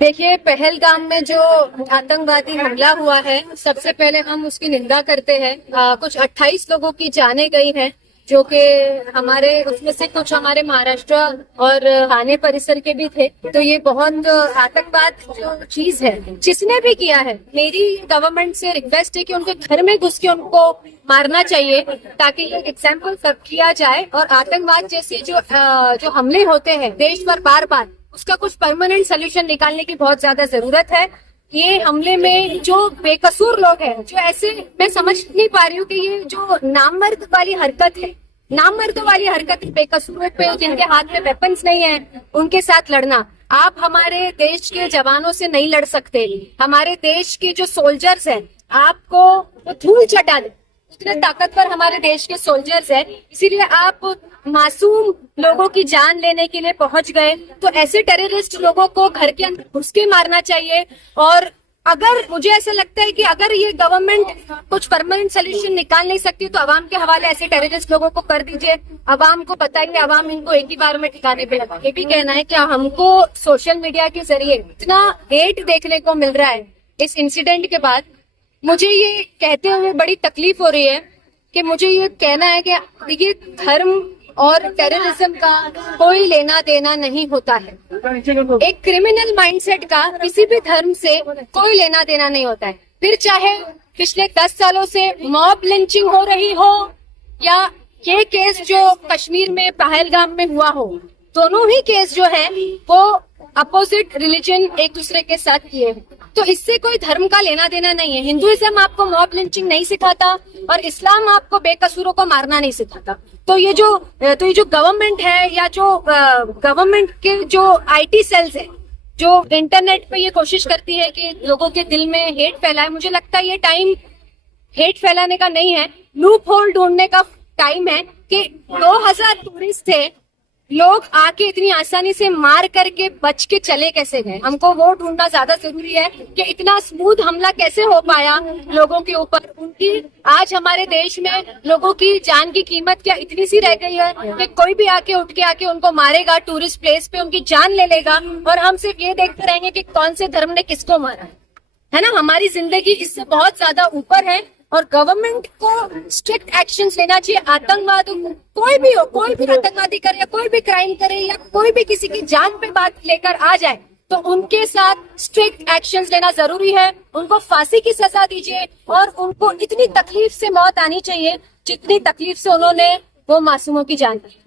देखिए, पहलगाम में जो आतंकवादी हमला हुआ है, सबसे पहले हम उसकी निंदा करते हैं। कुछ 28 लोगों की जानें गई हैं, जो कि हमारे उसमें से कुछ हमारे महाराष्ट्र और थाने परिसर के भी थे। तो ये बहुत आतंकवाद जो चीज है, जिसने भी किया है, मेरी गवर्नमेंट से रिक्वेस्ट है कि उनके घर में घुस के उनको मारना चाहिए, ताकि एक एग्जाम्पल सब किया जाए। और आतंकवाद जैसे जो हमले होते हैं देश पर बार बार, उसका कुछ परमानेंट सोल्यूशन निकालने की बहुत ज्यादा जरूरत है। ये हमले में जो बेकसूर लोग हैं, जो ऐसे, मैं समझ नहीं पा रही हूँ कि ये जो नामर्द वाली हरकत है, नामर्दों वाली हरकत बेकसूरों पे, जिनके हाथ में वेपन्स नहीं है, उनके साथ लड़ना। आप हमारे देश के जवानों से नहीं लड़ सकते। हमारे देश के जो सोल्जर्स हैं, आपको वो धूल चटा दे, इतने ताकतवर हमारे देश के सोल्जर्स हैं। इसीलिए आप मासूम लोगों की जान लेने के लिए पहुंच गए। तो ऐसे टेररिस्ट लोगों को घर के अंदर घुस के मारना चाहिए। और अगर मुझे ऐसा लगता है कि अगर ये गवर्नमेंट कुछ परमानेंट सोल्यूशन निकाल नहीं सकती, तो अवाम के हवाले ऐसे टेररिस्ट लोगों को कर दीजिए। अवाम को बताइए, अवाम इनको एक ही बार में ठिकाने पे लगा। ये भी कहना है कि हमको सोशल मीडिया के जरिए इतना हेट देखने को मिल रहा है इस इंसिडेंट के बाद। मुझे ये कहते हुए बड़ी तकलीफ हो रही है कि मुझे ये कहना है कि ये धर्म और टेररिज्म का कोई लेना देना नहीं होता है। एक क्रिमिनल माइंडसेट का किसी भी धर्म से कोई लेना देना नहीं होता है। फिर चाहे पिछले 10 सालों से मॉब लिंचिंग हो रही हो, या ये केस जो कश्मीर में पहलगाम में हुआ हो, दोनों ही केस जो है वो अपोजिट रिलीजन एक दूसरे के साथ किए हैं। तो इससे कोई धर्म का लेना देना नहीं है। हिंदुइज्म आपको मॉब लिंचिंग नहीं सिखाता, और इस्लाम आपको बेकसूरों को मारना नहीं सिखाता। तो ये जो गवर्नमेंट है, या जो गवर्नमेंट के जो आईटी सेल्स है, जो इंटरनेट पे ये कोशिश करती है कि लोगों के दिल में हेट फैलाए, मुझे लगता है ये टाइम हेट फैलाने का नहीं है, लूप होल ढूंढने का टाइम है। कि 2000 टूरिस्ट थे, लोग आके इतनी आसानी से मार करके बच के चले कैसे गए। हमको वो ढूंढना ज्यादा जरूरी है कि इतना स्मूथ हमला कैसे हो पाया लोगों के ऊपर। उनकी आज हमारे देश में लोगों की जान की कीमत क्या इतनी सी रह गई है कि कोई भी आके उठ के आके उनको मारेगा, टूरिस्ट प्लेस पे उनकी जान ले लेगा, और हम सिर्फ ये देखते रहेंगे कि कौन से धर्म ने किसको मारा है ना। हमारी जिंदगी इससे बहुत ज्यादा ऊपर है, और गवर्नमेंट को स्ट्रिक्ट एक्शंस लेना चाहिए। आतंकवाद कोई भी हो, कोई भी आतंकवादी करे, या कोई भी क्राइम करे, या कोई भी किसी की जान पे बात लेकर आ जाए, तो उनके साथ स्ट्रिक्ट एक्शंस लेना जरूरी है। उनको फांसी की सजा दीजिए, और उनको इतनी तकलीफ से मौत आनी चाहिए जितनी तकलीफ से उन्होंने वो मासूमों की जान ली।